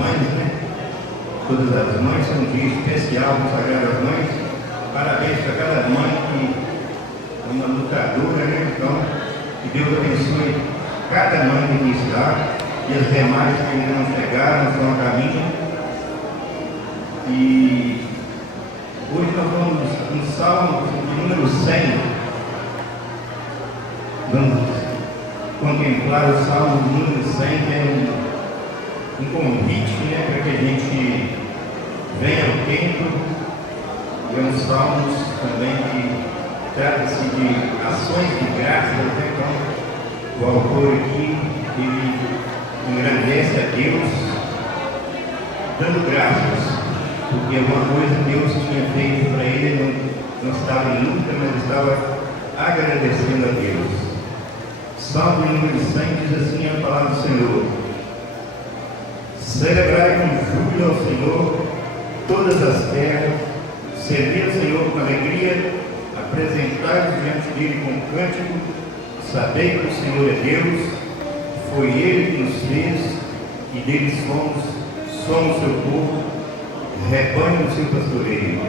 Mães, né? Todas as mães, é um dia especial consagrado às mães. Parabéns para cada mãe que é uma lutadora, né? Então, que Deus abençoe cada mãe que aqui está e as demais que ainda não chegaram, estão a caminho. E hoje nós vamos no Salmo de número 100. Vamos contemplar o Salmo de número 100, que é um convite, né, para que a gente venha ao templo. E é um salmo também que trata-se de ações de graças, né? Então, o autor aqui, ele engrandece a Deus, dando graças, porque alguma coisa Deus tinha feito para ele, não estava em luta, mas estava agradecendo a Deus. Salmo número 100 diz assim a palavra do Senhor: celebrai com júbilo ao Senhor todas as terras, servir ao Senhor com alegria, apresentai-vos diante dele com cântico, sabei que o Senhor é Deus, foi Ele que nos fez e dele somos seu povo, rebanho do seu pastoreio.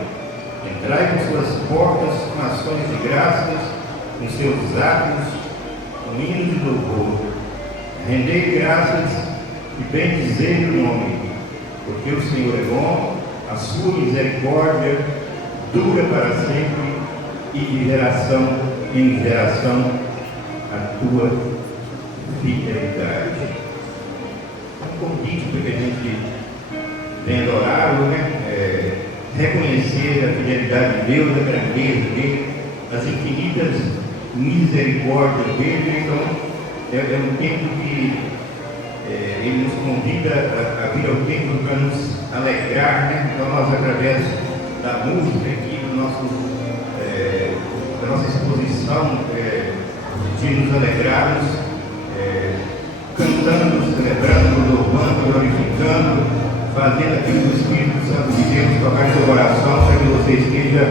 Entrai com suas portas com ações de graças, com seus atos, com hinos de louvor. Rendei graças e bendizei o nome, porque o Senhor é bom, a sua misericórdia dura para sempre, e de geração em geração a tua fidelidade. Um convite para que a gente venha adorá-lo, né? Reconhecer a fidelidade de Deus, a grandeza dele, as infinitas misericórdias dele. Então, é um tempo que ele nos convida a vir ao templo para nos alegrar, né? Então, nós, através da música aqui, da nossa exposição, de nos alegrarmos, cantando, celebrando, louvando, glorificando, fazendo aquilo que o Espírito Santo de Deus tocar em seu coração, para que você esteja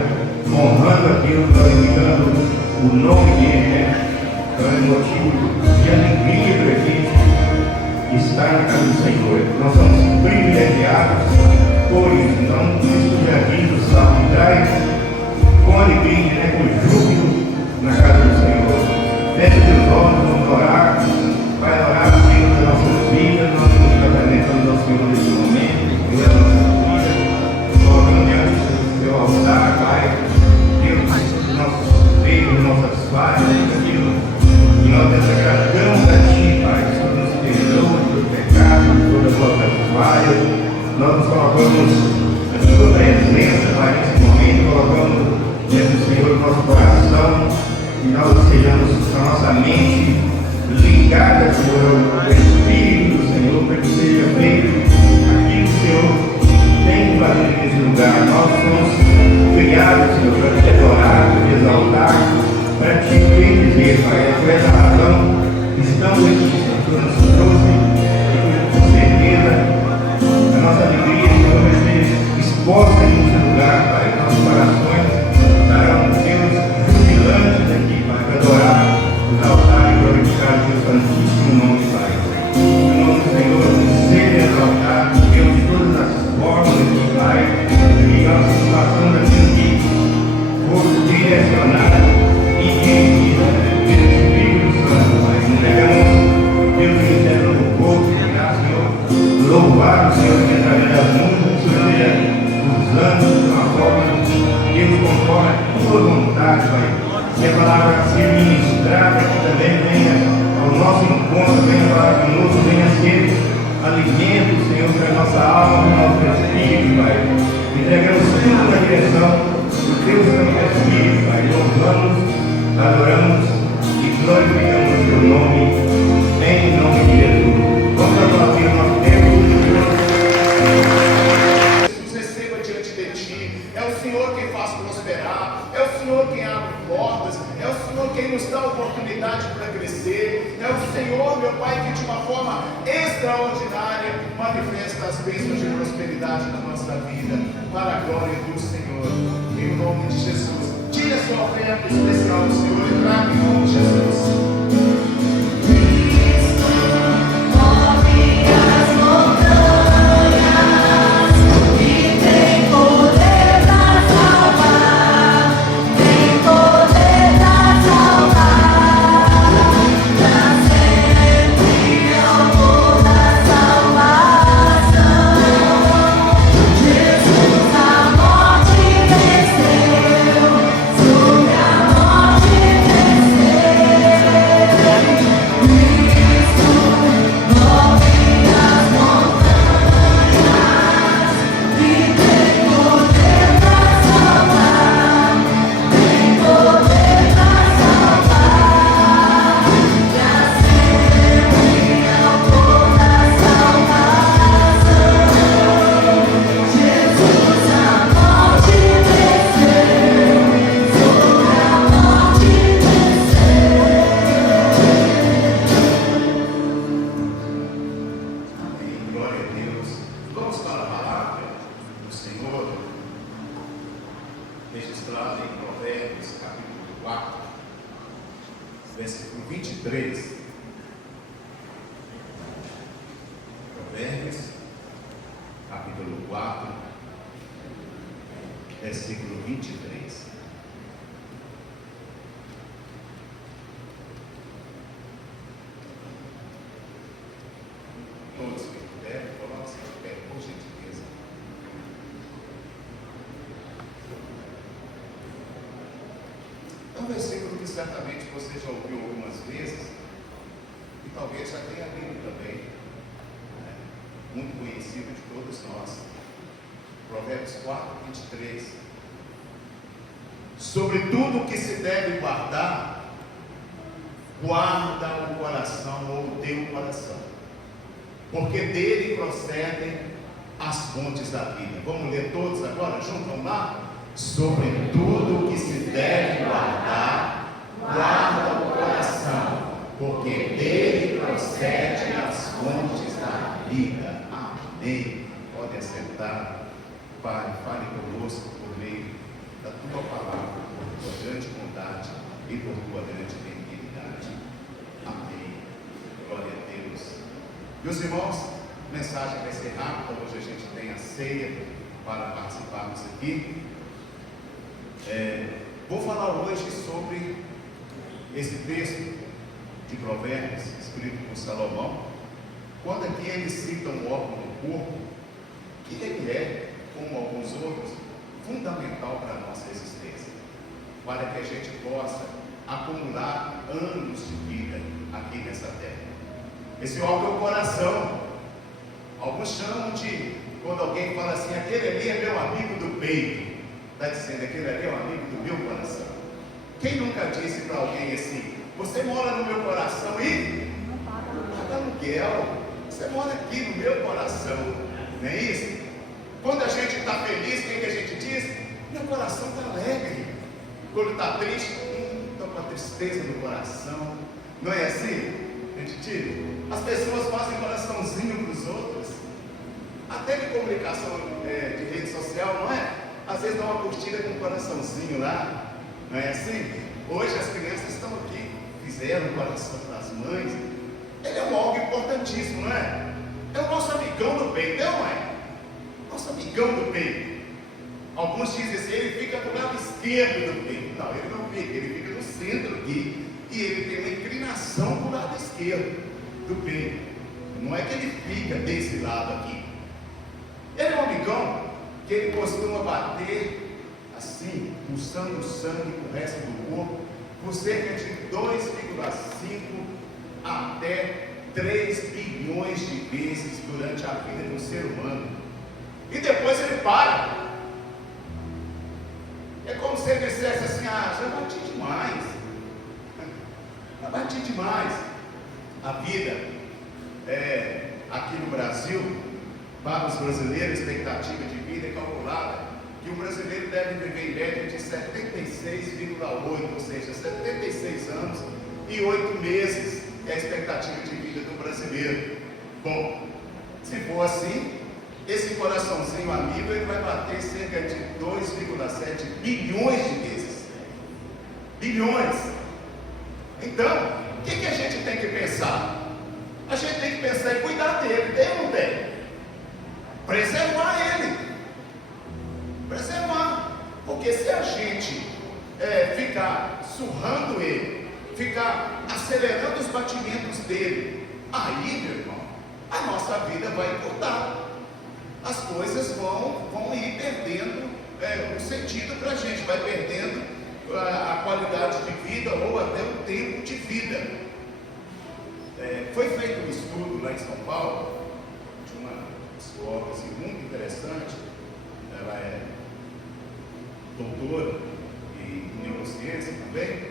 honrando a Deus, glorificando o nome dele, né? Então é motivo de alegria para a gente estar na casa do Senhor. Nós somos privilegiados por isso. Então, isso já diz o Salmo, traz com alegria, né? Com júbilo na casa do Senhor. Feche os olhos, vamos orar. Vai orar a Deus das nossas vidas. Nós estamos apresentando ao Senhor nesse momento, Deus da nossa vida, colocando diante do seu altar, Pai, Deus dos nossos feitos, das nossas falhas, aquilo que nós desagradamos a Ti, Pai, que o Senhor nos perdoa dos pecados, todas as nossas falhas. Nós nos colocamos na Sua presença, Pai, nesse momento, colocamos diante do Senhor o nosso coração, e nós sejamos com a nossa mente ligada, Senhor, ao Espírito do Senhor, para que seja feito aquilo que o Senhor tem fazer nesse lugar. Nós somos criados, Senhor, para te adorar, para te exaltar, para te bendizer, Pai. É por essa razão que estamos aqui, Senhor. Tu nos trouxe, e com certeza a nossa alegria, Senhor, vai ser exposta nesse lugar, Pai. Nossos corações estarão, Deus, jubilantes aqui, Pai, para adorar, exaltar e glorificar o Teu santíssimo nome, Pai. O nome do Senhor seja exaltado, Deus, de todas as formas aqui, Pai. E nós passamos aqui por direcionar e dirigir pelo Espírito Santo, Pai. Entregamos, Deus, o ministério do povo, Senhor, louvar o Senhor através das músicas, que o Senhor esteja usando de uma forma, Deus, conforme a Tua vontade, Pai. Que a palavra ser ministrada aqui também venha ao nosso encontro, venha falar conosco, venha ser alimento, Senhor, para a nossa alma, para o nosso espírito, Pai. Entregamos tudo na direção do Teu Santo Espírito, Pai. Louvamos, adoramos e glorificamos o Teu nome, em nome de Jesus. Vamos aplaudir o nosso tempo, Senhor. Jesus, receba diante de Ti. É o Senhor quem faz prosperar, é o Senhor quem abre portas, é o Senhor quem nos dá oportunidade para crescer, é o Senhor, meu Pai, que de uma forma extraordinária manifesta as bênçãos de prosperidade na nossa vida, para a glória do Senhor, em nome de Jesus. Tire a sua oferta especial do Senhor e traga em nome de Jesus. Move as montanhas. registrado em Provérbios, capítulo 4, versículo 23. Provérbios, capítulo 4, versículo 23. Todos que puderem, coloquem-se de pé, por gentileza. É um versículo que certamente você já ouviu algumas vezes e talvez já tenha lido também, né? Muito conhecido de todos nós. Provérbios 4, 23. Sobre tudo que se deve guardar, guarda o coração ou o teu coração, porque dele procedem as fontes da vida. Vamos ler todos agora juntos? Vamos lá? Sobre tudo que se deve guardar, guarda o coração, porque dele procedem as fontes da vida. Amém. Pode assentar. Pai, fale conosco por meio da tua palavra, por tua grande bondade e por tua grande benignidade. Amém. Glória a Deus. Meus irmãos, a mensagem vai ser rápida. Hoje a gente tem a ceia para participarmos aqui. Vou falar hoje sobre esse texto de Provérbios, escrito por Salomão, quando aqui ele cita um órgão do corpo, que ele é, como alguns outros, fundamental para a nossa existência, para que a gente possa acumular anos de vida aqui nessa terra. Esse órgão é o coração. Alguns chamam de, quando alguém fala assim, aquele ali é meu amigo do peito, está dizendo, aquele ali é o amigo do meu coração. Quem nunca disse para alguém assim, você mora no meu coração e paga aluguel, você mora aqui no meu coração, não é isso? Quando a gente está feliz, o que a gente diz? Meu coração está alegre. Quando está triste, estou com a tristeza no coração. Não é assim? A gente diz? As pessoas fazem coraçãozinho para os outros. Até de comunicação de rede social, não é? Às vezes dá uma curtida com um coraçãozinho lá. Não é assim? Hoje as crianças estão aqui, fizeram o coração para as mães. Ele é algo importantíssimo, não é? É o nosso amigão do peito, não é? Nosso amigão do peito. Alguns dizem assim, ele fica do lado esquerdo do peito. Não, ele não fica, ele fica no centro aqui. E ele tem uma inclinação para o lado esquerdo do peito. Não é que ele fica desse lado aqui. Ele é um amigão que ele costuma bater assim, pulsando o sangue para o resto do corpo, por cerca de 2,5 até 3 bilhões de vezes durante a vida de um ser humano. E depois ele para. É como se ele dissesse assim, já bati demais. Já bati demais. A vida aqui no Brasil, para os brasileiros, a expectativa de vida é calculada que o brasileiro deve viver em média de 76,8, ou seja, 76 anos e 8 meses é a expectativa de vida do brasileiro. Bom, se for assim, esse coraçãozinho amigo ele vai bater cerca de 2,7 bilhões de vezes. Bilhões. Então, o que a gente tem que pensar? A gente tem que pensar em cuidar dele, tem ou não tem? Preservar ele. Preservar. Porque se a gente ficar surrando ele, ficar acelerando os batimentos dele, aí, meu irmão, a nossa vida vai encurtar. As coisas vão ir perdendo o sentido para a gente, vai perdendo a qualidade de vida ou até o tempo de vida. Foi feito um estudo lá em São Paulo, de uma psicóloga assim, muito interessante. Ela é doutora em neurociência também,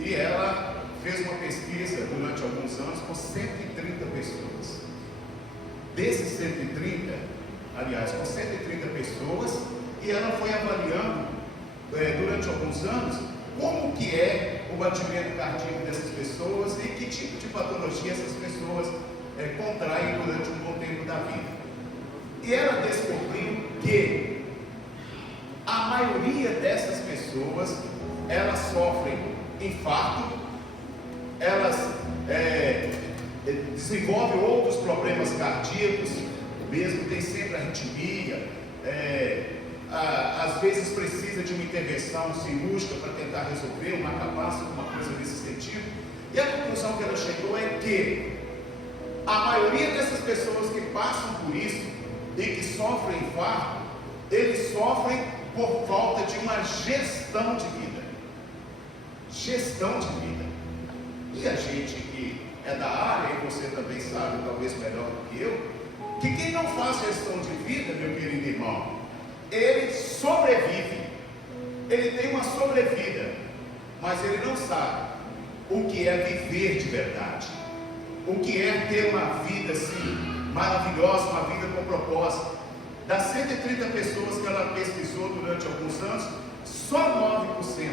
e ela fez uma pesquisa durante alguns anos com 130 pessoas. Desses 130, aliás, com 130 pessoas, e ela foi avaliando durante alguns anos como que é o batimento cardíaco dessas pessoas e que tipo de patologia essas pessoas contraem durante um bom tempo da vida. E ela descobriu que a maioria dessas pessoas, elas sofrem infarto, elas desenvolvem outros problemas cardíacos, mesmo tem sempre arritmia, às vezes precisa de uma intervenção cirúrgica para tentar resolver uma cabaça, alguma coisa nesse sentido. E a conclusão que ela chegou é que a maioria dessas pessoas que passam por isso e que sofrem infarto, eles sofrem por falta de uma gestão de vida. Gestão de vida. E a gente que é da área, e você também sabe, talvez melhor do que eu, que quem não faz gestão de vida, meu querido irmão, ele sobrevive, ele tem uma sobrevida, mas ele não sabe o que é viver de verdade, o que é ter uma vida assim, maravilhosa, uma vida com propósito. Das 130 pessoas que ela pesquisou durante alguns anos, só 9%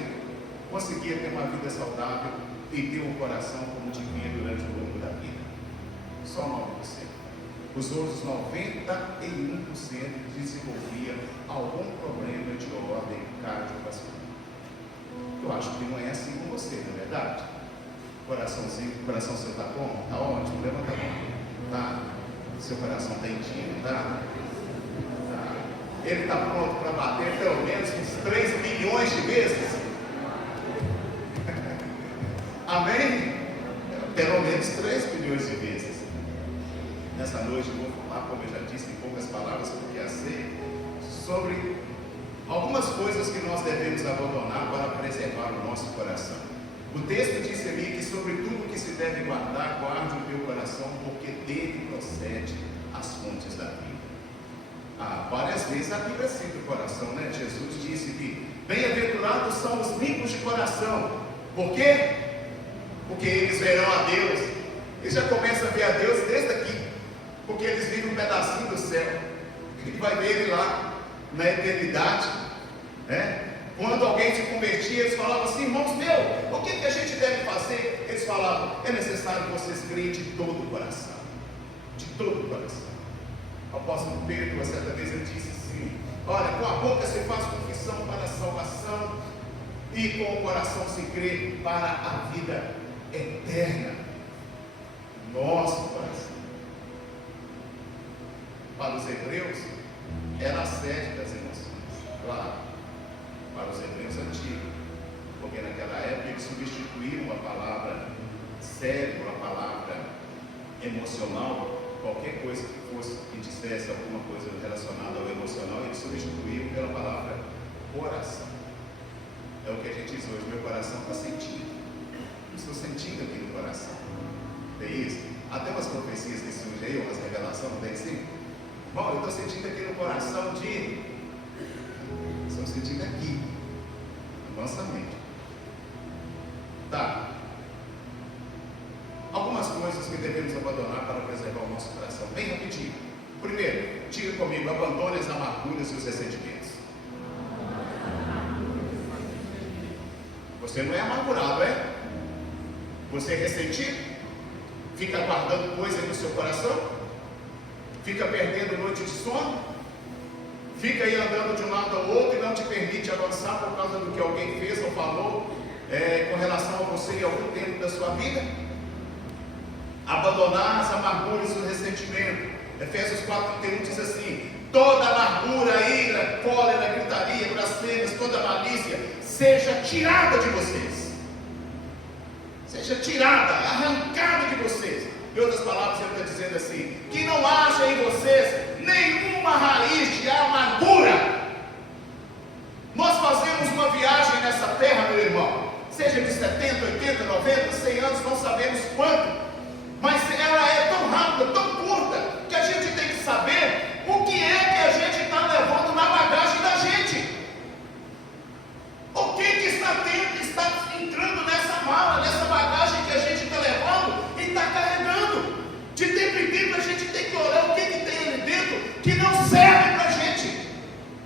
conseguia ter uma vida saudável e ter um coração como devia durante o longo da vida. Só 9%. Os outros 91% desenvolvia algum problema de ordem cardiovascular. Eu acho que não é assim com você, não é verdade? Coração seu está como? Está ótimo? Levanta a mão. Tá? Seu coração está em dia, não está? Tá. Ele está pronto para bater pelo menos uns 3 milhões de vezes? Amém? Pelo menos 3 milhões de vezes. Nessa noite eu vou falar, como eu já disse em poucas palavras, porque eu sei, sobre algumas coisas que nós devemos abandonar para preservar o nosso coração. O texto diz ali que sobre tudo que se deve guardar, guarde o teu coração, porque dele procede as fontes da vida. Várias vezes a Bíblia cita o coração, né? Jesus disse que bem-aventurados são os limpos de coração. Por quê? Porque eles verão a Deus. Eles já começam a ver a Deus desde aqui, porque eles vivem um pedacinho do céu. Ele vai ver ele lá na eternidade, né? Quando alguém se convertia, eles falavam assim: irmãos meus, o que a gente deve fazer? Eles falavam: é necessário que vocês creem de todo o coração. De todo o coração. O apóstolo Pedro, uma certa vez, ele disse assim: olha, com a boca se faz confissão para a salvação, e com o coração se crê para a vida eterna. Nosso coração. Para os hebreus, era a sede das emoções. Claro. Para os hebreus antigos, porque naquela época eles substituíram a palavra cérebro, a palavra emocional, qualquer coisa que dissesse alguma coisa relacionada ao emocional, eles substituíram pela palavra coração. É o que a gente diz hoje: meu coração está sentindo, estou sentindo aqui no coração. Tem isso? Até umas profecias que surgem aí, umas revelações, não tem assim? Bom, eu estou sentindo aqui no coração de... Estou sentindo aqui, na nossa mente. Tá. Algumas coisas que devemos abandonar para preservar o nosso coração. Bem rapidinho. Primeiro, diga comigo: abandone as amarguras e os ressentimentos. Você não é amargurado, é? Você é ressentido? Fica guardando coisas no seu coração? Fica perdendo noite de sono? Fica aí andando de um lado ao outro e não te permite avançar por causa do que alguém fez ou falou com relação a você em algum tempo da sua vida? Abandonar as amarguras e o ressentimento. Efésios 4:31 diz assim: toda amargura, ira, cólera, gritaria, blasfêmias, toda malícia seja tirada de vocês. Seja tirada, arrancada de vocês. Em outras palavras, ele está dizendo assim: que não haja em vocês nenhuma raiz de amargura. Nós fazemos uma viagem nessa terra, meu irmão, seja de 70, 80, 90, 100 anos, não sabemos quanto, mas ela é tão rápida, tão curta, que a gente tem que saber o que é que a gente está levando na bagagem da gente. O que está entrando nessa mala, nessa bagagem que a gente está levando e está carregando. De tempo em tempo a gente tem que olhar o que tem ali dentro que não serve para a gente,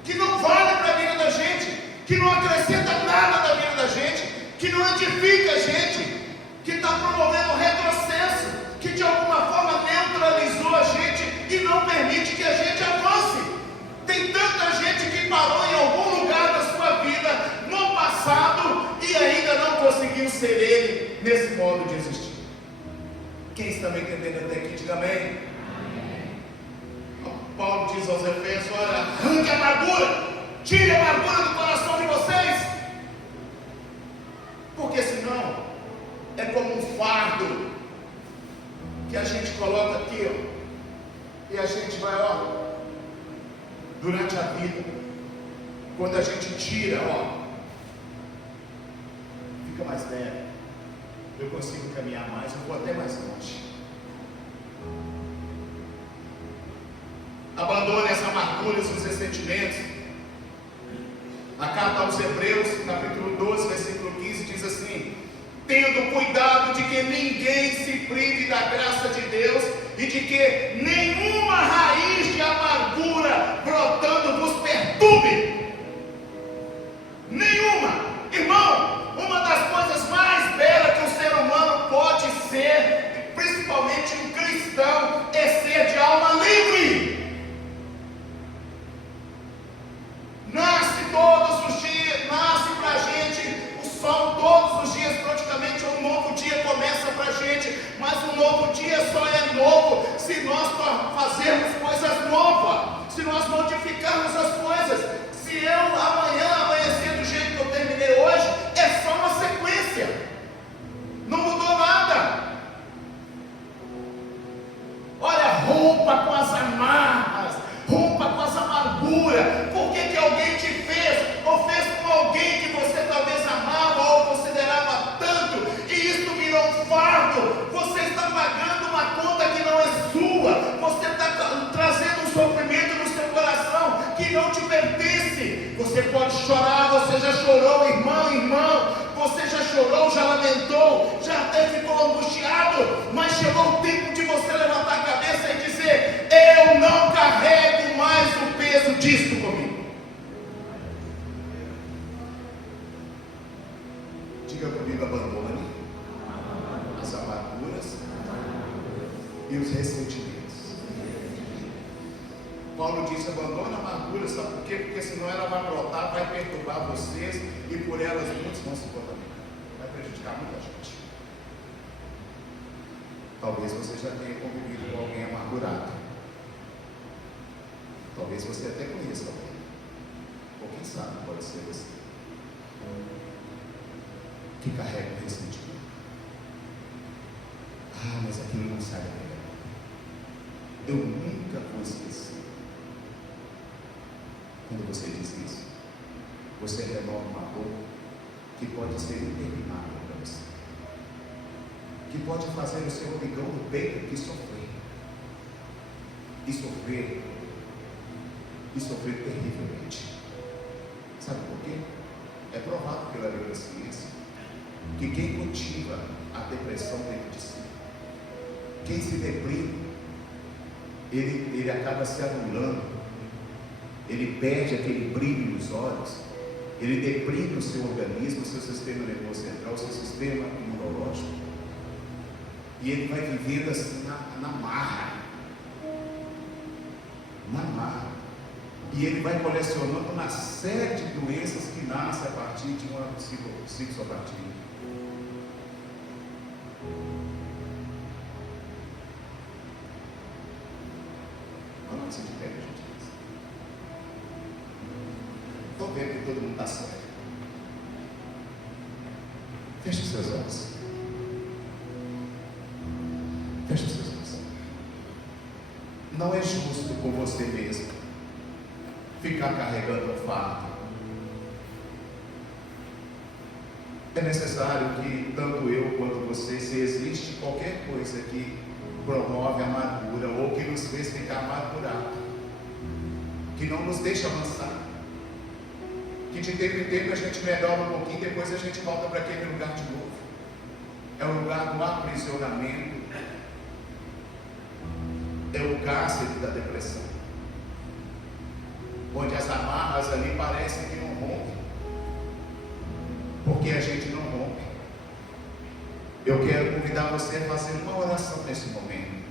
que não vale para a vida da gente, que não acrescenta nada na vida da gente, que não edifica a gente, que está promovendo um retrocesso, que de alguma forma neutralizou a gente e não permite que a gente avance. Tem tanta gente que parou em algum lugar da Quem está me entendendo até aqui, diga amém. Paulo diz aos Efésios: olha, arranque a amargura, tire a amargura do coração de vocês, porque senão é como um fardo que a gente coloca aqui, ó, e a gente vai, ó, durante a vida, quando a gente tira, ó, fica mais leve, eu consigo caminhar mais, eu vou até mais longe. Abandone as amarguras, os ressentimentos. A carta aos Hebreus, capítulo 12, versículo 15, diz assim: tendo cuidado de que ninguém se prive da graça de Deus e de que nenhuma raiz de amargura brotando vos perturbe. Nenhuma. Irmão, uma das coisas mais belas que o ser humano pode ser, principalmente um cristão, é ser de alma livre. Nasce todos os dias, nasce pra gente o sol todos os dias, praticamente um novo dia começa pra gente, mas um novo dia só é novo se nós fazermos coisas novas, se nós modificarmos as coisas. Se eu amanhã amanhecer do jeito que eu terminei hoje, é só uma sequência, não mudou nada. Olha, rompa com as amarras, rompa com as amarguras. Por que alguém te fez, ou fez com alguém que você talvez amava ou considerava tanto, e isso virou um fardo? Você está pagando uma conta que não é sua, você está trazendo um sofrimento no seu coração que não te pertence. Você pode chorar, você já chorou, irmão, você já chorou, já lamentou, já até ficou angustiado, mas chegou o tempo de você levantar a cabeça e dizer: eu não carrego mais o peso disto comigo. Diga comigo: abandone as amarguras e os ressentimentos. Paulo disse: abandona a amargura, sabe por quê? Porque senão ela vai brotar, vai perturbar vocês, e por elas muitos vão se contaminar, vai prejudicar muita gente. Talvez você já tenha convivido com alguém amargurado, talvez você até conheça alguém, ou quem sabe pode ser você, que carrega um ressentimento. Ah, mas aquilo não sai da minha vida. Eu nunca vou esquecer. Quando você diz isso, você renova uma dor que pode ser interminável para você, que pode fazer o seu amigão do peito que sofrer, e sofrer terrivelmente. Sabe por quê? É provado pela neurociência que quem cultiva a depressão dentro de si, quem se deprime, ele acaba se anulando, ele perde aquele brilho nos olhos, ele deprime o seu organismo, o seu sistema nervoso central, o seu sistema imunológico, e ele vai vivendo assim na marra, e ele vai colecionando uma série de doenças que nascem a partir de uma psicopatia. Coloque-se de pé, gente. Estou vendo que todo mundo está sério. Feche os seus olhos. Feche os seus olhos. Não é justo com você mesmo ficar carregando um fardo. É necessário que tanto eu quanto você, se existe qualquer coisa que promove a amargura ou que nos fez ficar amargurados, que não nos deixa avançar, que de tempo em tempo a gente melhora um pouquinho, depois a gente volta para aquele lugar de novo. É o lugar do aprisionamento, é o cárcere da depressão, onde as amarras ali parecem que não rompem, porque a gente não rompe. Eu quero convidar você a fazer uma oração nesse momento,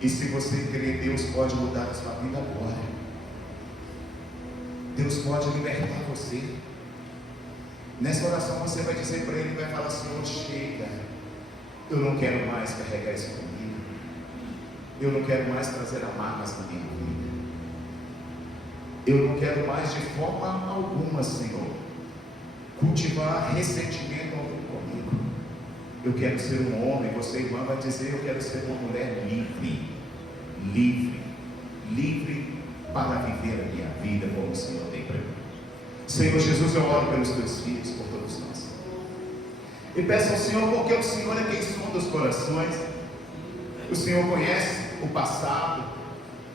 e se você crer, Deus pode mudar a sua vida agora. Deus pode libertar você. Nessa oração você vai dizer para Ele, vai falar: Senhor, chega, eu não quero mais carregar isso comigo. Eu não quero mais trazer amargas na minha vida. Eu não quero mais de forma alguma, Senhor, cultivar ressentimento comigo. Eu quero ser um homem, você, irmã, vai dizer, eu quero ser uma mulher livre. Livre. Livre para viver a minha vida como o Senhor tem para mim. Senhor Jesus, eu oro pelos teus filhos, por todos nós. E peço ao Senhor, porque o Senhor é quem sonda os corações. O Senhor conhece o passado.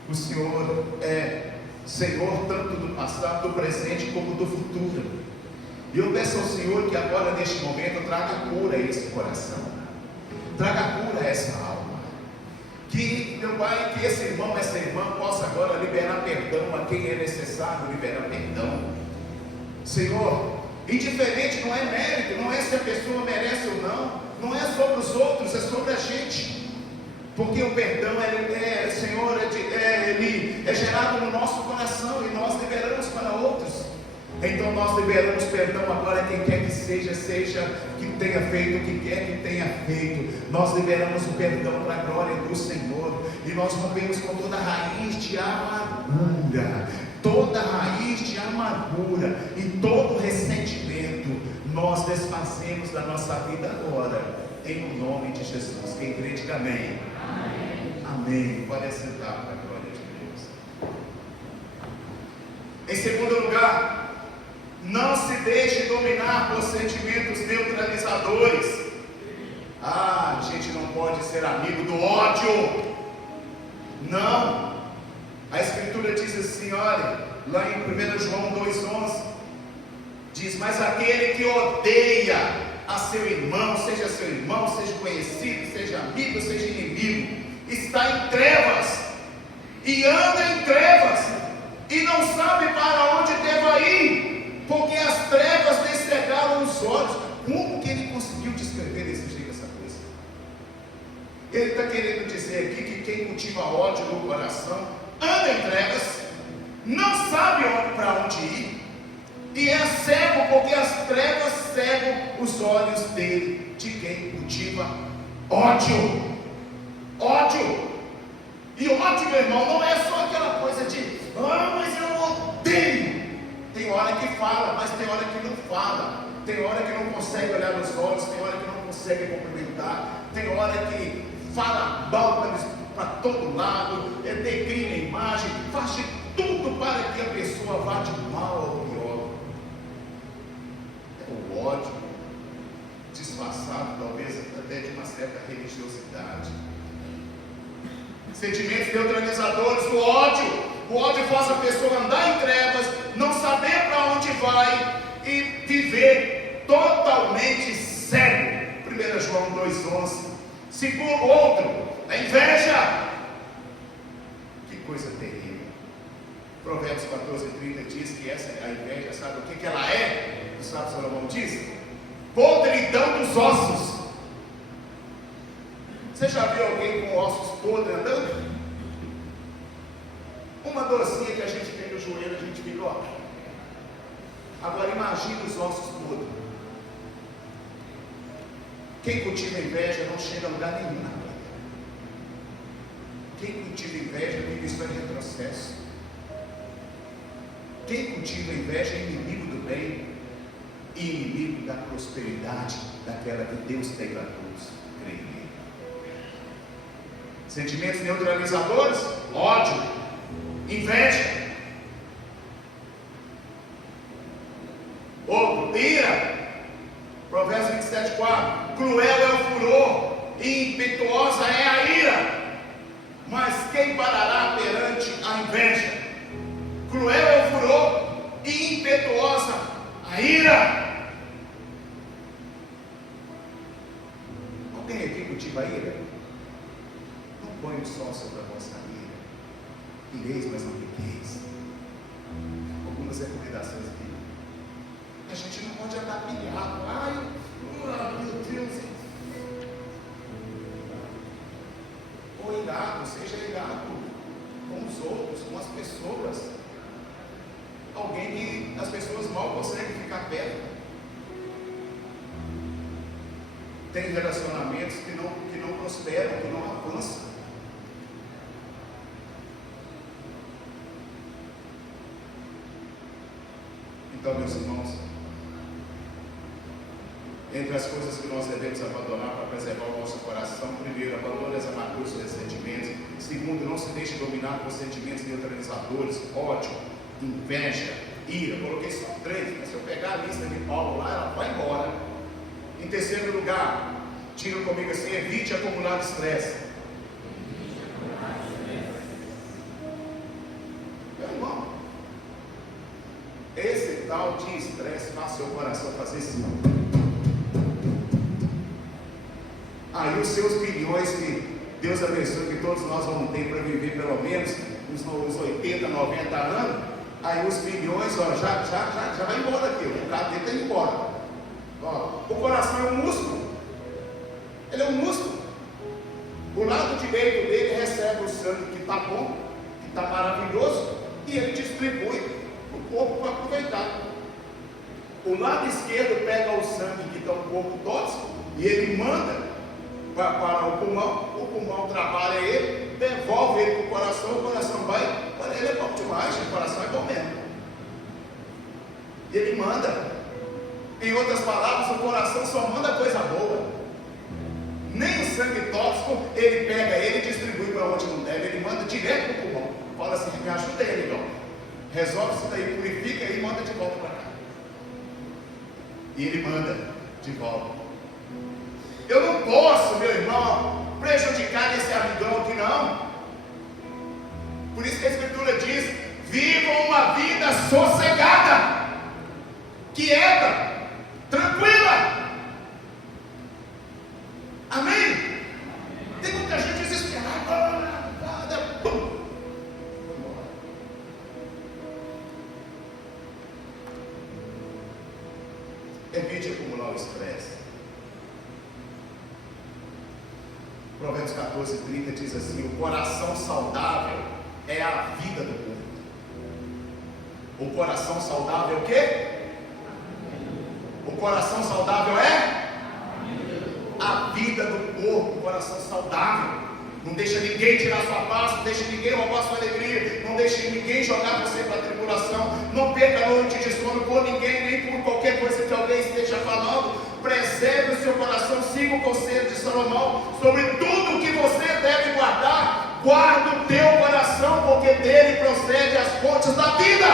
O Senhor é Senhor tanto do passado, do presente, como do futuro. E eu peço ao Senhor que agora, neste momento, traga cura a esse coração. Traga cura a essa alma. Que, meu Pai, que esse irmão, essa irmã possa agora liberar perdão a quem é necessário liberar perdão. Senhor, indiferente não é mérito, não é se a pessoa merece ou não, não é sobre os outros, é sobre a gente. Porque o perdão, Senhor, ele é gerado no nosso coração e nós liberamos para outros. Então nós liberamos perdão agora a quem quer que seja que tenha feito o que quer que tenha feito. Nós liberamos o perdão para a glória do Senhor. E nós rompemos com toda raiz de amargura. Toda raiz de amargura e todo ressentimento. Nós desfazemos da nossa vida agora. Em nome de Jesus. Quem crê, diga amém. Amém. Amém. Pode assentar para a glória de Deus. Em segundo lugar, não se deixe dominar por sentimentos neutralizadores. A gente não pode ser amigo do ódio. Não. A Escritura diz assim, olha, lá em 1 João 2,11, diz, mas aquele que odeia a seu irmão, seja conhecido, seja amigo, seja inimigo, está em trevas, e anda em trevas, e não sabe para onde deva ir, porque as trevas lhe cegaram os olhos. Como que ele conseguiu descrever desse jeito essa coisa? Ele está querendo dizer aqui que quem cultiva ódio no coração, anda em trevas, não sabe para onde ir, e é cego, porque as trevas cegam os olhos dele, de quem cultiva ódio. Ódio. E ódio, meu irmão, não é só aquela coisa de, mas eu odeio. Tem hora que fala, mas tem hora que não fala. Tem hora que não consegue olhar nos olhos, tem hora que não consegue cumprimentar, tem hora que fala mal para todo lado, degrina a imagem, faz de tudo para que a pessoa vá de mal ao pior. O ódio disfarçado, talvez até de uma certa religiosidade. Sentimentos neutralizadores, o ódio faz a pessoa andar em trevas, não saber para onde vai e viver totalmente cego. 1 João 2,11. Segundo outro, a inveja. Que coisa terrível. Provérbios 14:30 diz que essa é a inveja, sabe o que ela é? Sabe, Salomão diz? Podridão dos ossos. Você já viu alguém com ossos podres andando? Uma dorzinha que a gente tem no joelho, a gente fica, ó. Agora imagina os ossos podres. Quem cultiva inveja não chega a lugar nenhum na vida. Quem cultiva inveja vive isso em retrocesso. Quem cultiva inveja é inimigo do bem e inimigo da prosperidade, daquela que Deus tem para todos, creio nele. Sentimentos neutralizadores, ódio, inveja, outro, ira. Provérbios 27:4. Cruel é o furor e impetuosa é a ira, mas quem parará perante a inveja? Cruel é o furor e impetuosa a ira. Alguém aqui cultiva a ira? Não põe o sol sobre a vossa ira. Ireis, mas não pequeis. Algumas recomendações aqui. A gente não pode andar pilhado. Ai, meu Deus. Ou irado, seja irado com os outros, com as pessoas. Alguém que as pessoas mal conseguem ficar perto. Tem relacionamentos que não prosperam, que não avançam. Então, meus irmãos, entre as coisas que nós devemos abandonar para preservar o nosso coração: primeiro, abandone as amarguras e ressentimentos. Segundo, não se deixe dominar por sentimentos neutralizadores, ódio, inveja, ira. Coloquei só 3, mas se eu pegar a lista de Paulo lá, ela vai embora. Em terceiro lugar, diga comigo assim: evite acumular estresse. Meu irmão, esse tal de estresse faz seu coração fazer assim. Aí os seus bilhões que Deus abençoe que todos nós vamos ter para viver pelo menos uns 80, 90 anos. Aí os bilhões, ó, já vai embora aqui, o bocado dele está indo embora. Ó, o coração é um músculo. Ele é um músculo. O lado direito dele recebe o sangue que está bom, que está maravilhoso, e ele distribui o corpo para aproveitar. O lado esquerdo pega o sangue que está um pouco tóxico e ele manda para o pulmão trabalha ele, devolve ele para o coração vai, olha, ele é bom demais, o coração é bom mesmo. E ele manda. Em outras palavras, o coração só manda coisa boa. Nem o sangue tóxico ele pega, ele distribui para onde não deve, ele manda direto para o pulmão. Fala assim: me ajuda ele, então. Resolve isso daí, purifica e manda de volta para cá. E ele manda de volta. Eu não posso, meu irmão, prejudicar esse amigão aqui, não. Por isso que a Escritura diz: vivam uma vida sossegada, quieta, tranquila. Amém? Tem muita gente desesperada. Evite acumular o estresse. Provérbios 14:30 diz assim: o coração saudável é a vida do corpo. O coração saudável é o quê? O coração saudável é a vida do corpo. O coração saudável não deixa ninguém tirar sua paz, não deixa ninguém roubar sua alegria, não deixa ninguém jogar você para a tribulação. Não perca a noite de sono por ninguém, nem por qualquer coisa que alguém esteja falando. Preserve o seu coração, siga o conselho de Salomão sobre tudo que você deve guardar. Guarda o teu coração, porque dele procede as fontes da vida.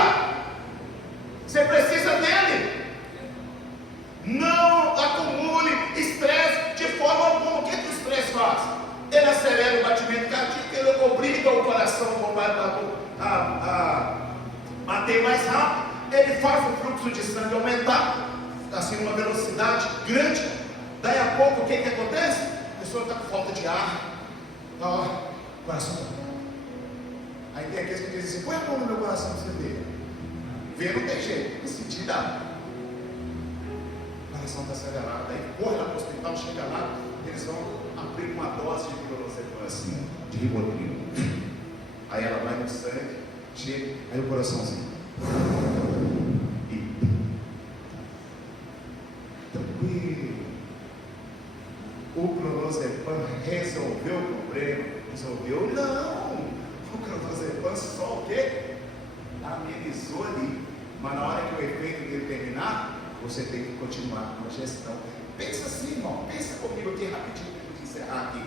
Você precisa dele. Não acumule estresse de forma alguma. O que o estresse faz? Ele acelera o batimento cardíaco, ele obriga o coração a bater mais rápido, ele faz o fluxo de sangue aumentar, assim, uma velocidade grande. Daí a pouco, o que acontece? A pessoa está com falta de ar, coração. Aí tem aqueles que dizem assim: põe a mão no meu coração para você ver. Ver não tem jeito, sentir dá. O coração está acelerado, daí corre lá para o hospital, chega lá, eles vão abrir uma dose de cloroquina, assim, de Rivotril. Aí ela vai no sangue, chega, aí o coraçãozinho. E tranquilo. O clonazepam resolveu o problema? Resolveu? Não. O clonazepam só o quê? Amenizou ali. Mas na hora que o efeito dele terminar, você tem que continuar com a gestão. Pensa assim, irmão. Pensa comigo aqui rapidinho para a gente encerrar aqui.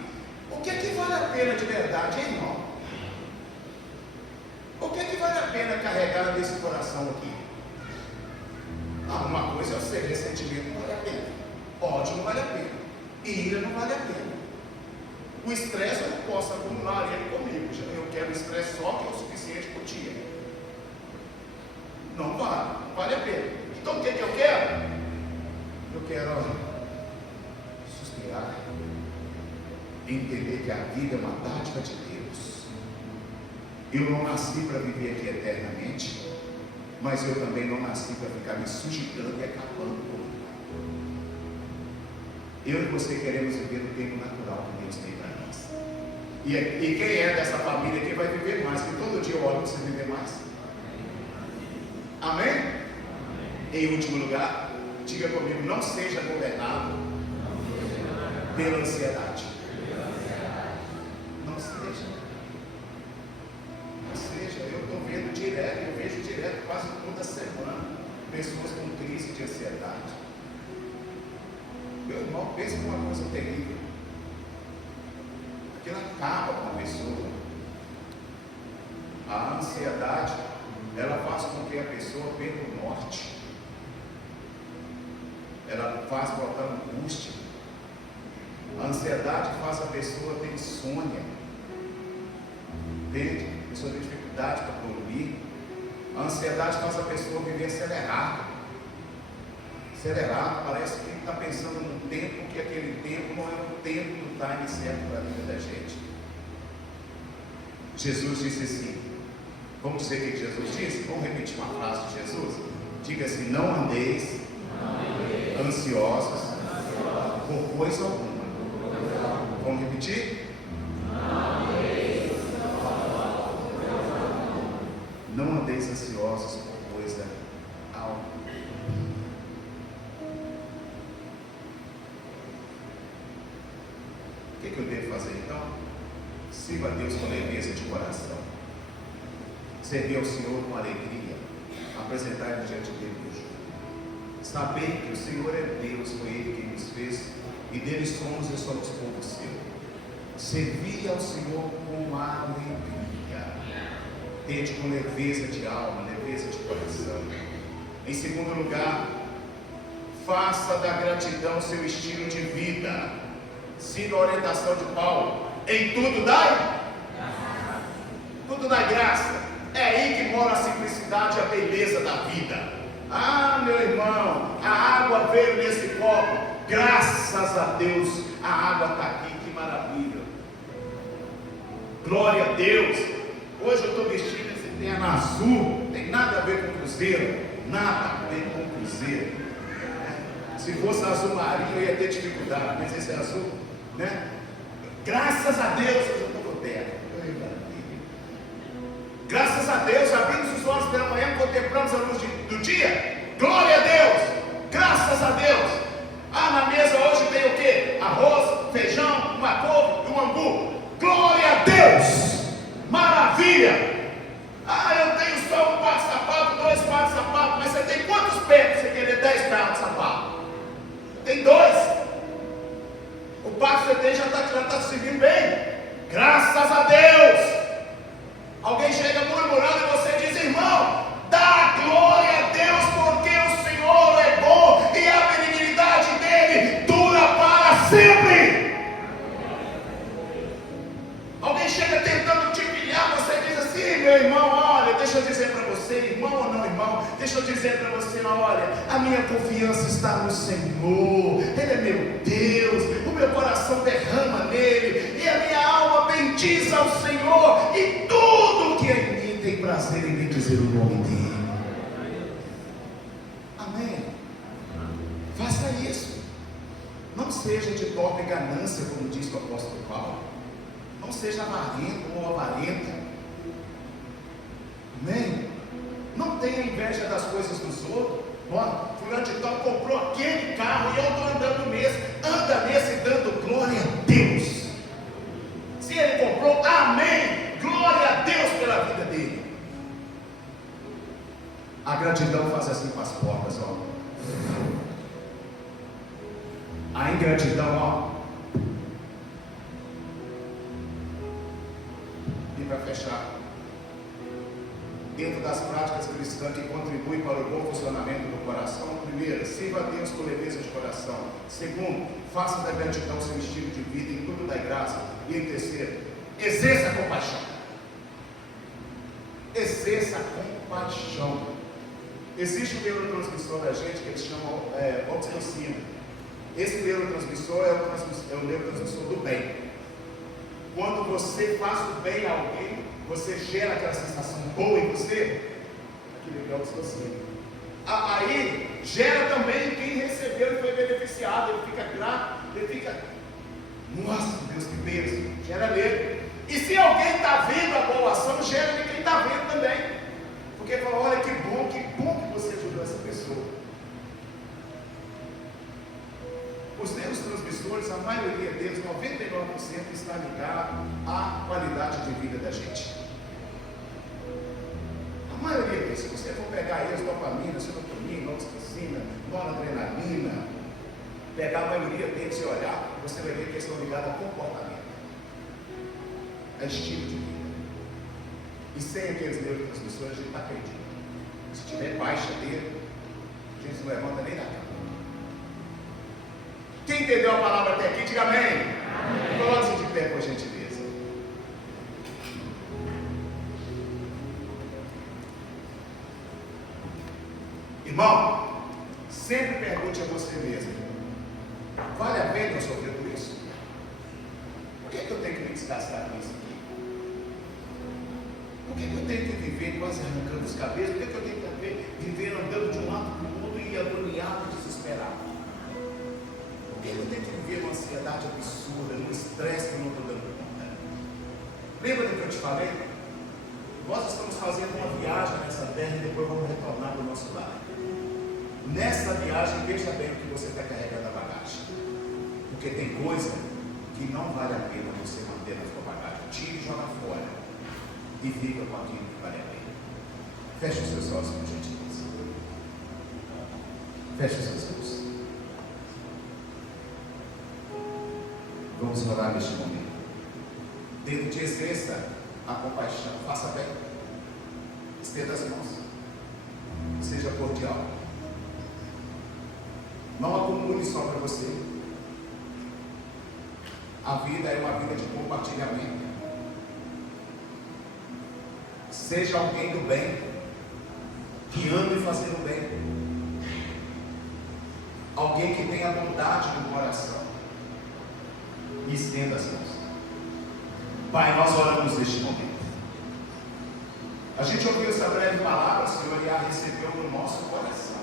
O que é que vale a pena de verdade, hein, irmão? O que é que vale a pena carregar nesse coração aqui? Uma coisa eu sei: ressentimento não vale a pena, ódio não vale a pena, ira não vale a pena. O estresse eu não posso acumular ele comigo. Eu quero um estresse só que é o suficiente por dia. Não vale a pena. Então o que eu quero? Eu quero suspirar, entender que a vida é uma dádiva de Deus. Eu não nasci para viver aqui eternamente, mas eu também não nasci para ficar me sujeitando e acabando com o mundo. Eu e você queremos viver no tempo natural que Deus tem para nós. E quem é dessa família aqui vai viver mais, que todo dia eu olho para você viver mais. Amém? Em último lugar, diga comigo: não seja governado pela ansiedade. Não seja. Não seja. Eu estou vendo direto, eu vejo direto quase toda semana. pessoas com crise de ansiedade. Meu irmão, pensa numa coisa terrível. Aquilo acaba com a pessoa. A ansiedade, ela faz com que a pessoa perca o norte. Ela faz botar angústia. A ansiedade faz a pessoa ter insônia. Entende? A pessoa tem dificuldade para dormir. A ansiedade faz a pessoa viver acelerada. Acelerado, parece que está pensando num tempo que aquele tempo não é o tempo do time certo para a vida da gente. Jesus disse assim, vamos dizer o que Jesus disse? Vamos repetir uma frase de Jesus? Diga assim, não andeis ansiosos por coisa alguma. Vamos repetir? Não andeis ansiosos por coisa alguma. O que eu devo fazer então? Sirva a Deus com leveza de coração. Servir ao Senhor com alegria. Apresentar-lhe diante dele o justo. Saber que o Senhor é Deus, foi Ele quem nos fez, e dele somos e somos povo seu. Servir ao Senhor com alegria. Tente com leveza de alma, leveza de coração. Em segundo lugar, faça da gratidão seu estilo de vida. Siga a orientação de Paulo. Em tudo dai? Tudo dai graça. É aí que mora a simplicidade e a beleza da vida. Ah, meu irmão, a água veio nesse copo. Graças a Deus, a água está aqui. Que maravilha. Glória a Deus. Hoje eu estou vestido esse terno azul. Não tem nada a ver com cruzeiro. Nada a ver com cruzeiro. Se fosse azul marinho eu ia ter dificuldade. Mas esse é azul, né? Graças a Deus eu estou no terno. Graças a Deus, abrimos os olhos pela manhã, contemplamos a luz do dia. Glória a Deus! Graças a Deus! Ah, na mesa hoje tem o quê? Arroz, feijão, uma couve e um angu. Glória a Deus! Maravilha! Ah, eu tenho só um par de sapato, 2 pares de sapato, mas você tem quantos pés para você querer 10 pares de sapato? Tem 2. O par que você tem já está te servindo bem. Graças a Deus! Alguém chega murmurando e você diz, irmão, dá glória a Deus, porque o Senhor é bom e a benignidade dele dura para sempre. Alguém chega tentando te humilhar, você diz assim, meu irmão, olha, deixa eu dizer para você, irmão ou não irmão, deixa eu dizer para você, olha, a minha confiança está no Senhor, Ele é meu Deus, o meu coração derrama nele, e a minha alma bendiz ao Senhor, e tudo que é em mim tem prazer em bendizer o nome dele. Amém? Faça isso. Não seja de torpe ganância, como diz o apóstolo Paulo. Não seja avarento ou avarenta. Amém? Não tenha inveja das coisas dos outros. Ó, fulano de tal comprou aquele carro e eu estou andando nesse. Anda nesse dando glória a Deus. Se ele comprou, amém. Glória a Deus pela vida dele. A gratidão faz assim com as portas, ó. A ingratidão, ó. E para fechar, dentro das práticas cristãs que contribuem para o bom funcionamento do coração, primeiro, sirva a Deus com leveza de coração. Segundo, faça da gratidão seu estilo de vida, em tudo dai graça. E em terceiro, exerça a compaixão. Exerça a compaixão. Existe um neurotransmissor da gente que eles chamam oxitocina. Esse neurotransmissor é o neurotransmissor do bem. Quando você faz o bem a alguém, você gera aquela sensação boa em você, aquilo é oxitocina. Aí gera também quem recebeu e foi beneficiado, ele fica grato, ele fica, nossa Deus, que bênção, gera nele. E se alguém está vendo a boa ação, gera de quem está vendo também, porque fala, olha que bom que você ajudou essa pessoa. Os neurotransmissores, a maioria deles, 99%, está ligado à qualidade de vida da gente. A maioria deles, se você for pegar eles, dopamina, serotonina, pegar a maioria deles e olhar, você vai ver que eles estão ligados a comportamento, a estilo de vida. E sem aqueles neurotransmissores, a gente está perdido. Se tiver baixa dele, a gente não levanta nem da cama. Quem entendeu a palavra até aqui, diga amém. Coloque-se de pé, por gentileza. Irmão, sempre pergunte a você mesmo: vale a pena eu sofrer por isso? Por que eu tenho que me desgastar com isso aqui? Por que eu tenho que viver quase arrancando os cabelos? Por que eu tenho que viver andando de um lado para o outro e agoniado, desesperado? Por que eu tenho que viver uma ansiedade absurda, um estresse que eu não estou dando conta? Lembra do que eu te falei? Nós estamos fazendo uma viagem nessa terra e depois vamos retornar para o nosso lar. Nessa viagem, veja bem o que você está carregando a bagagem. Porque tem coisa que não vale a pena você manter na sua bagagem. Tire e joga fora. E viva com aquilo que vale a pena. Feche os seus olhos, por gentileza. Feche os seus olhos. Vamos orar neste momento. Dentro de exerça a compaixão. Faça bem. Estenda as mãos. Seja cordial. Não acumule só para você. A vida é uma vida de compartilhamento. Seja alguém do bem, que ame fazer o bem. Alguém que tenha bondade no coração. E estenda as mãos. Pai, nós oramos neste momento. A gente ouviu essa breve palavra, Senhor, e a recebeu no nosso coração.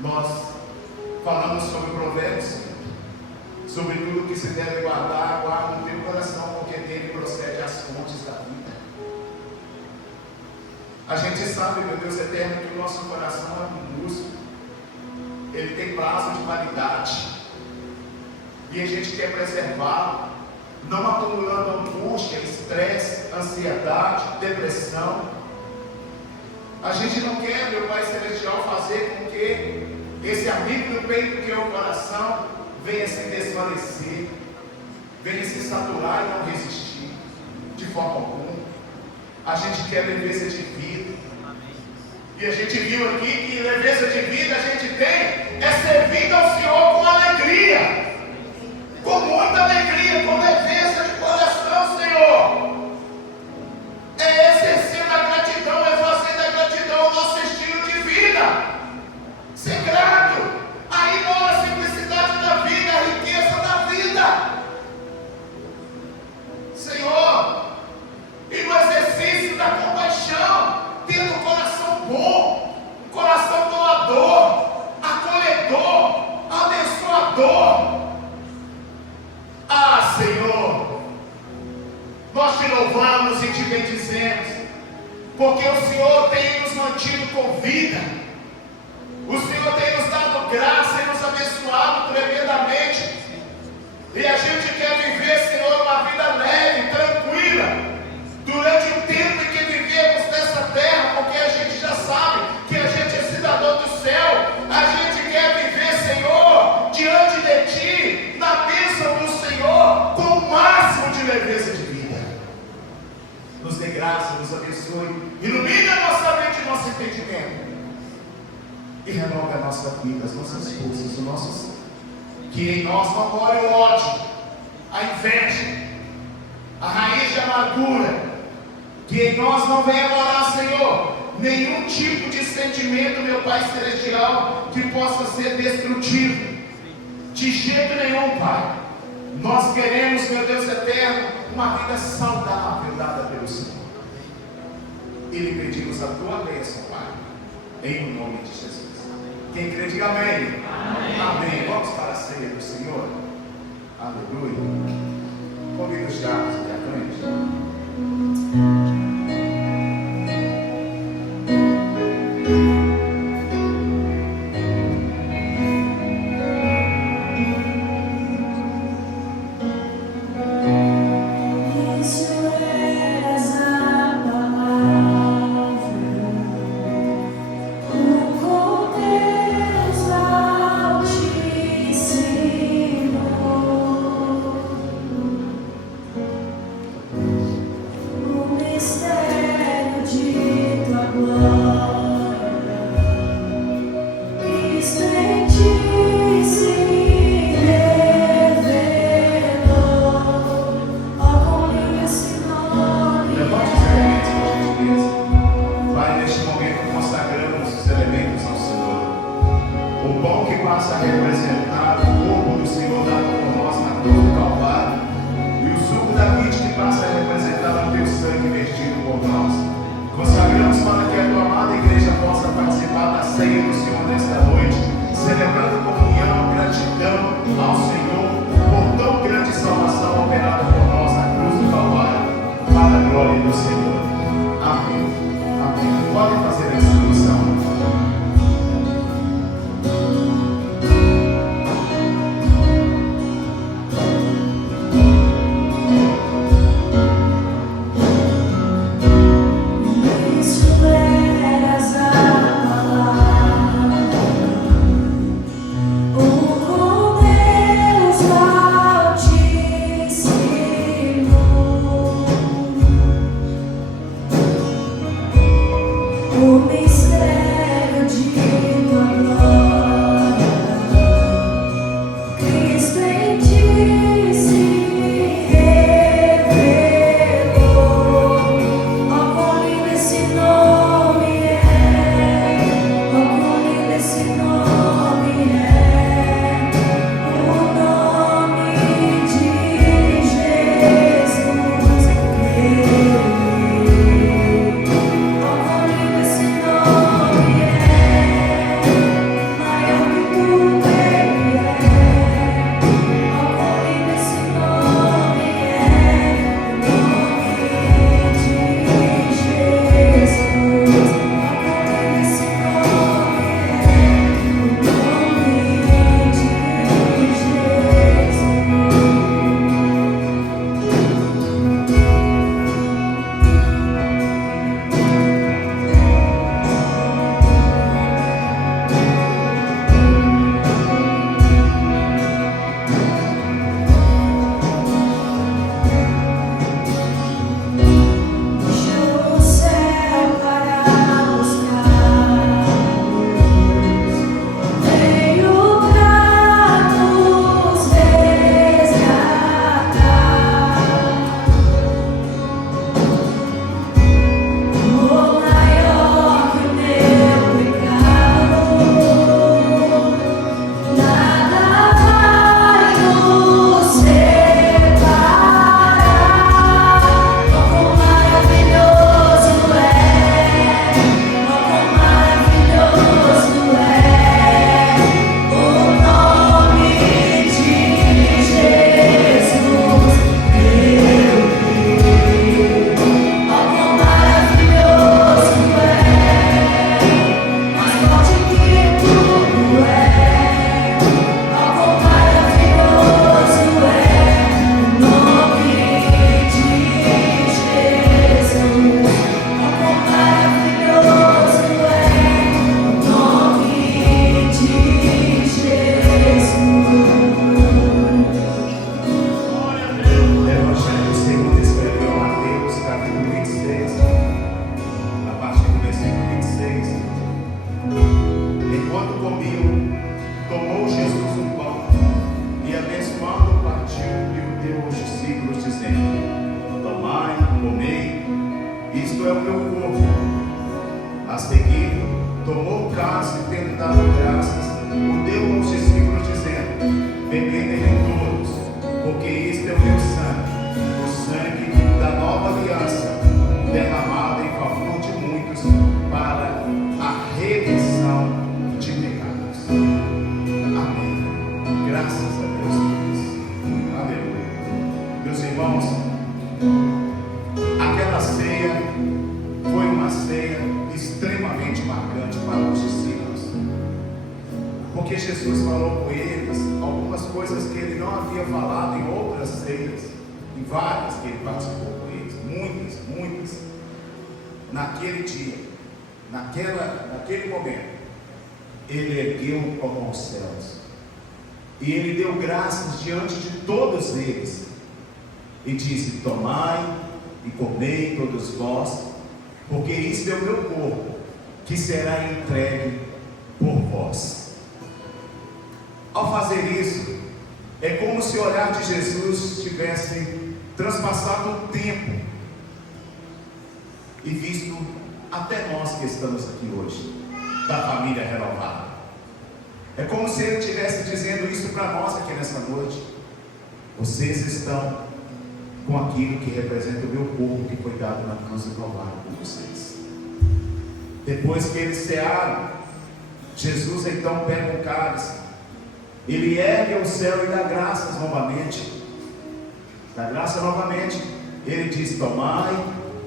Nós falamos sobre provérbios, Senhor, sobre tudo que se deve guardar, guarda no teu coração, porque dele procede as fontes da vida. A gente sabe, meu Deus eterno, que o nosso coração é minúsculo, ele tem prazo de validade, e a gente quer preservá-lo, não acumulando angústia, estresse, ansiedade, depressão. A gente não quer, meu Pai Celestial, fazer com que esse amigo do peito que é o coração venha se desvanecer, venha se saturar e não resistir de forma alguma. A gente quer leveza de vida. E a gente viu aqui que leveza de vida a gente tem é servindo ao Senhor com alegria, com muita alegria, com leveza de coração, Senhor. É exercendo a gratidão, é fazer da gratidão o nosso estilo de vida. Ser grato, aí mora a simplicidade da vida, a riqueza da vida, Senhor. E no exercício da compaixão, tendo um coração bom, um coração doador, acolhedor, abençoador. Ah, Senhor, nós te louvamos e te bendizemos, porque o Senhor tem nos mantido com vida. O Senhor tem nos dado graça e nos abençoado tremendamente. E a gente quer viver, Senhor, uma vida leve, tranquila, durante o tempo em que vivemos nessa terra, porque a gente já sabe que a gente é cidadão do céu. A gente quer viver, Senhor, diante de Ti, na bênção do Senhor, com o máximo de leveza de vida. Nos dê graça, nos abençoe, ilumine a nossa mente e nosso entendimento. E renova a nossa vida, as nossas forças, o nosso ser. Que em nós não more o ódio, a inveja, a raiz de amargura. Que em nós não venha morar, Senhor, nenhum tipo de sentimento, meu Pai Celestial, que possa ser destrutivo. De jeito nenhum, Pai. Nós queremos, meu Deus eterno, uma vida saudável dada pelo Senhor. E lhe pedimos a tua bênção, Pai, em nome de Jesus. Quem crê, diga amém. Amém. Amém. Vamos para a ceia do Senhor. Aleluia. Convido os diáconos aqui à frente. O Cordeiro passa a representar o corpo do Senhor dado por nós na cruz do Calvário, e o suco da vide que passa a representar o teu sangue vertido por nós. Consagramos para que a tua amada igreja possa participar da ceia do Senhor nesta noite, celebrando comunhão, gratidão ao Senhor por tão grande salvação operada por nós na cruz do Calvário, para a glória do Senhor. Amém. Amém. Podem fazer a instrução. Naquele dia, naquele momento, ele ergueu como aos céus, e ele deu graças diante de todos eles, e disse: tomai e comei todos vós, porque isto é o meu corpo, que será entregue por vós. Ao fazer isso, é como se o olhar de Jesus tivesse transpassado o tempo e visto até nós que estamos aqui hoje, da família renovada. É como se Ele estivesse dizendo isso para nós aqui nessa noite. Vocês estão com aquilo que representa o meu corpo, que foi dado na cruz do Calvário por vocês. Depois que eles cearam, Jesus então pega o cálice, Ele ergue ao céu e dá graças novamente. Dá graça novamente. Ele diz: tomai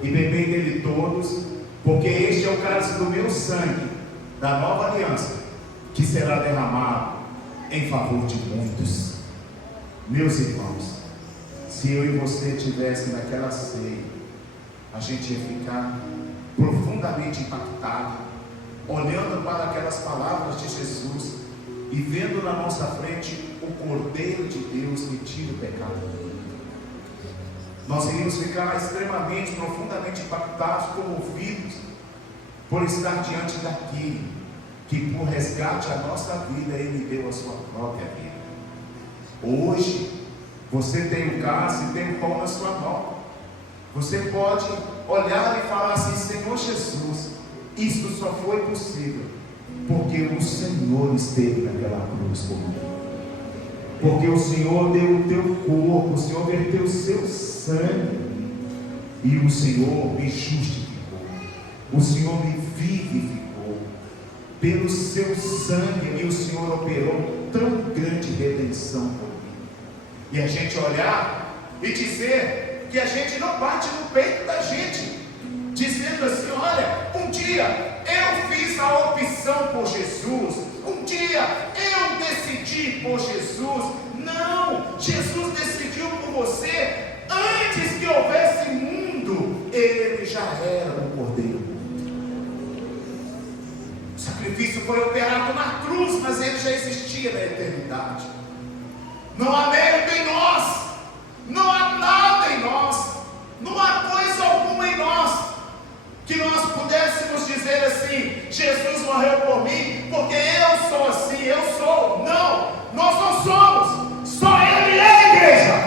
e bebei dele todos, porque este é o cálice do meu sangue, da nova aliança, que será derramado em favor de muitos. Meus irmãos, se eu e você estivessem naquela ceia, a gente ia ficar profundamente impactado, olhando para aquelas palavras de Jesus e vendo na nossa frente o Cordeiro de Deus que tira o pecado do mundo. Nós iríamos ficar extremamente, profundamente impactados, comovidos, por estar diante daquele que por resgate à nossa vida Ele deu a sua própria vida. Hoje você tem o cálice e tem o pão na sua mão. Você pode olhar e falar assim: Senhor Jesus, isso só foi possível porque o Senhor esteve naquela cruz por mim, porque o Senhor deu o teu corpo, o Senhor verteu o seu sangue, e o Senhor me justificou, o Senhor me vivificou, pelo seu sangue, e o Senhor operou tão grande redenção por mim. E a gente olhar e dizer que a gente não bate no peito da gente, dizendo assim: olha, um dia eu fiz a opção por Jesus, um dia eu decidi por Jesus. Não, Jesus decidiu por você antes que houvesse mundo. Ele já era o Cordeiro. O sacrifício foi operado na cruz, mas ele já existia na eternidade. Não há mérito em nós, não há nada em nós, não há coisa alguma em nós que nós pudéssemos dizer assim: Jesus morreu por mim porque eu sou assim, eu sou. Não, nós não somos, só Ele é, igreja,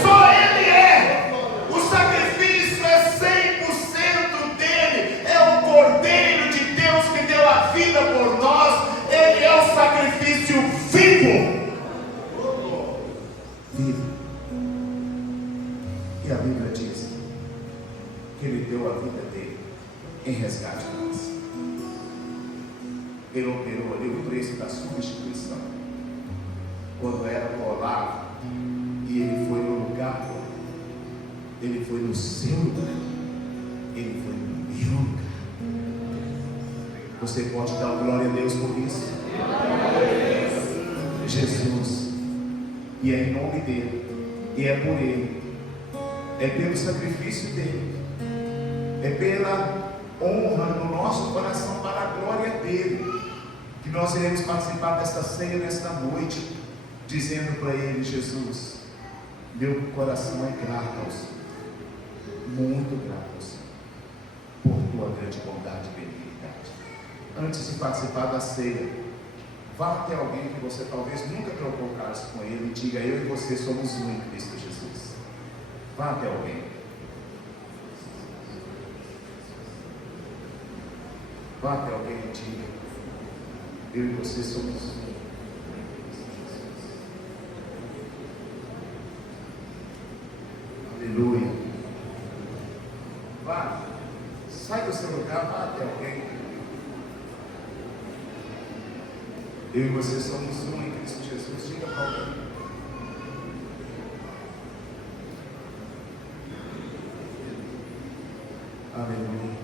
só Ele é. O sacrifício é 100% dele, é o Cordeiro de Deus que deu a vida por nós. Ele é o sacrifício vivo. E a Bíblia diz que Ele deu a vida dele em resgate de nós. Ele operou ali o preço da substituição, quando era colado, e Ele foi no lugar dele. Ele foi no seu lugar, Ele foi no meu lugar. Você pode dar glória a Deus por isso? Jesus. E é em nome dele, e é por ele, é pelo sacrifício dele, é pela honra no nosso coração para a glória dele, que nós iremos participar desta ceia nesta noite, dizendo para ele: Jesus, meu coração é grato ao Senhor, muito grato ao Senhor, por tua grande bondade e benignidade. Antes de participar da ceia, vá até alguém que você talvez nunca trocou cálice com ele e diga: eu e você somos um em Cristo Jesus. Vá até alguém. Vá até alguém e diga: eu e você somos um. Aleluia. Vá, sai do seu lugar, vá até alguém. Eu e você somos um em Cristo Jesus. Diga para alguém. Aleluia.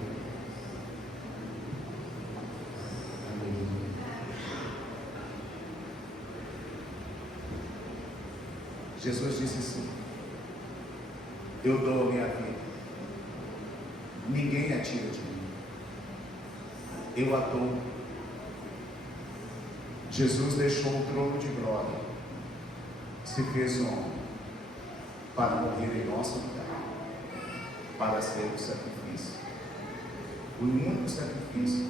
Aleluia. Jesus disse assim: eu dou a minha vida, ninguém a tira de mim, eu a dou. Jesus deixou o trono de glória, se fez homem, para morrer em nosso lugar, para ser o sacrifício, o único sacrifício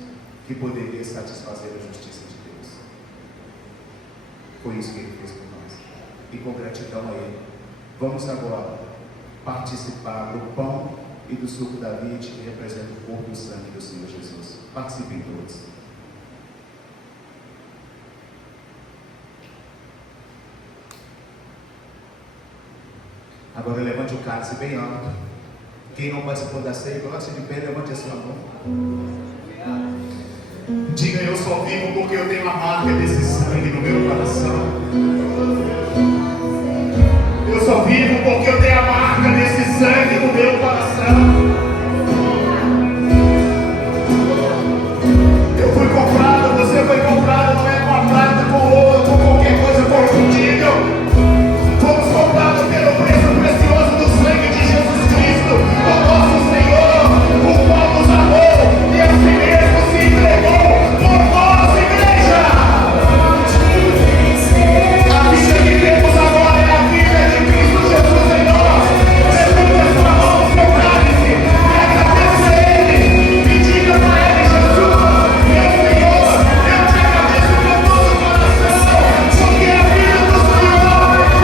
que poderia satisfazer a justiça de Deus. Foi isso que Ele fez por nós, e com gratidão a Ele, vamos agora participar do pão e do suco da vide, que representa o corpo e o sangue do Senhor Jesus. Participem todos. Agora levante o cálice bem alto. Quem não participou da ceia, coloque-se de pé, levante a sua mão. Diga: eu só vivo porque eu tenho a marca desse sangue no meu coração. Eu só vivo porque eu tenho a marca desse sangue no meu coração. Eu fui comprado, você foi comprado, não é com a prata, com ouro, com qualquer coisa confundível. Fomos comprados pelo preço precioso do sangue de Jesus Cristo, o nosso Senhor, o qual nos amou e a si mesmo se entregou por nós, igreja. A vida que temos agora é a vida de Cristo Jesus em nós. Levante a sua mão no seu cálice e agradeça a Ele e diga para Ele: Jesus, meu Senhor, eu te agradeço com todo o coração, porque a vida do Senhor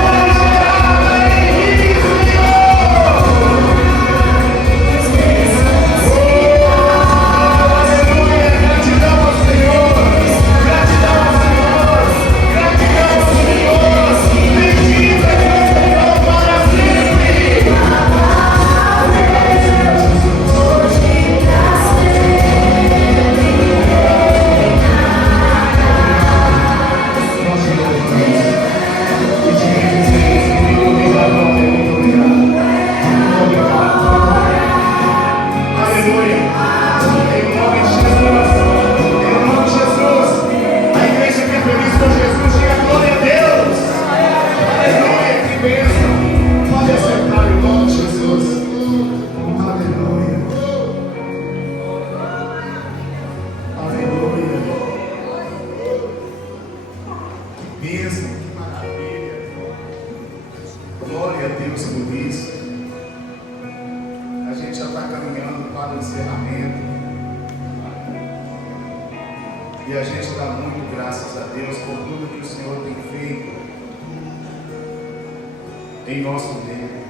foi gerada em mim, Senhor. Aleluia, gratidão ao Senhor, gratidão ao Senhor, gratidão ao Senhor, bendito é o Senhor para sempre. Nós te louvamos e te bendizemos, muito obrigado, muito obrigado, muito obrigado. Aleluia, em nome de Jesus, em nome de Jesus. A igreja que é feliz com Jesus, diga glória a Deus. Aleluia, que bênção. Pode acertar em nome de Jesus. Aleluia. Aleluia. Que bênção, que maravilha. Glória a Deus por isso. A gente já está caminhando para o encerramento. E a gente dá muito graças a Deus por tudo que o Senhor tem feito em nosso meio.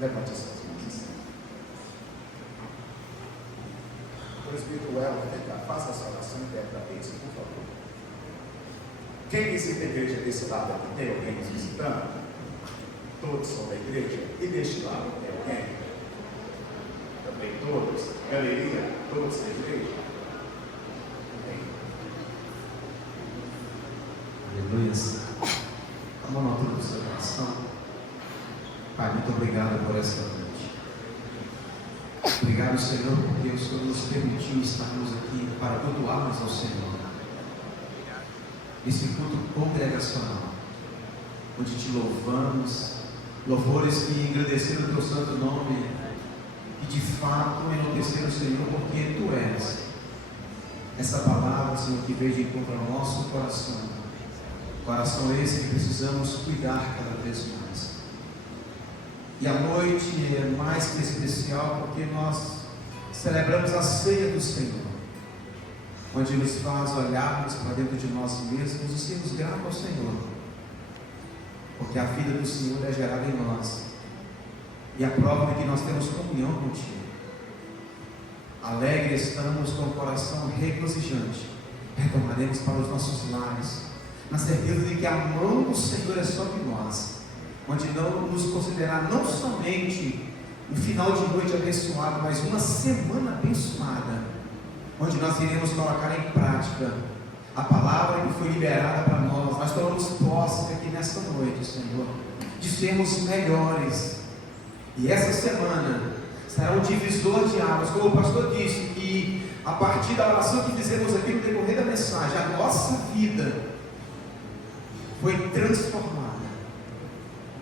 Levante as suas mãos assim. Presbítero Elton, vem cá, faça essa oração e pede para Deus, por favor. Quem visita a igreja desse lado aqui? Tem alguém nos visitando? Todos são da igreja? E deste lado tem alguém? Também todos? Galeria? Todos da igreja? Tem. Aleluia. A mão na altura do seu coração. Pai, muito obrigado por essa noite. Obrigado, Senhor, porque o Senhor nos permitiu estarmos aqui para cultuarmos ao Senhor. Esse culto congregacional, onde te louvamos, louvores que engrandeceram o teu santo nome e de fato enalteceram o Senhor, porque tu és essa palavra, Senhor, que veio de encontro ao nosso coração. Coração esse que precisamos cuidar cada vez mais. E a noite é mais que especial porque nós celebramos a ceia do Senhor, onde nos faz olharmos para dentro de nós mesmos e sermos gratos ao Senhor, porque a vida do Senhor é gerada em nós, e a prova de que nós temos comunhão contigo. Alegre estamos com o coração regozijante, retornaremos para os nossos lares, na certeza de que a mão do Senhor é sobre nós, onde não nos considerar não somente um final de noite abençoado, mas uma semana abençoada, onde nós iremos colocar em prática a palavra que foi liberada para nós. Nós tomamos posse aqui nessa noite, Senhor, de sermos melhores. E essa semana será um divisor de águas, como o pastor disse, que a partir da oração que fizemos aqui no decorrer da mensagem, a nossa vida foi transformada.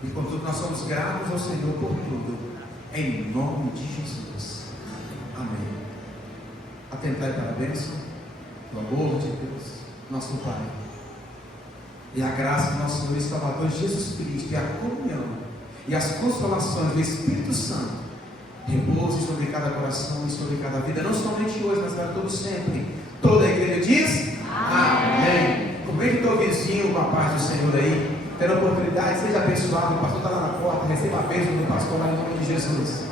E contudo nós somos gratos ao Senhor por tudo, em nome de Jesus. Amém. Atentai para a bênção do amor de Deus, nosso Pai, e a graça do nosso Senhor e Salvador Jesus Cristo, e a comunhão e as consolações do Espírito Santo repouse sobre cada coração e sobre cada vida, não somente hoje, mas para todos sempre. Toda a igreja diz amém. Comente o teu vizinho com a paz do Senhor aí, tendo oportunidade, seja abençoado. O pastor está lá na porta, receba a bênção do pastor lá em nome de Jesus.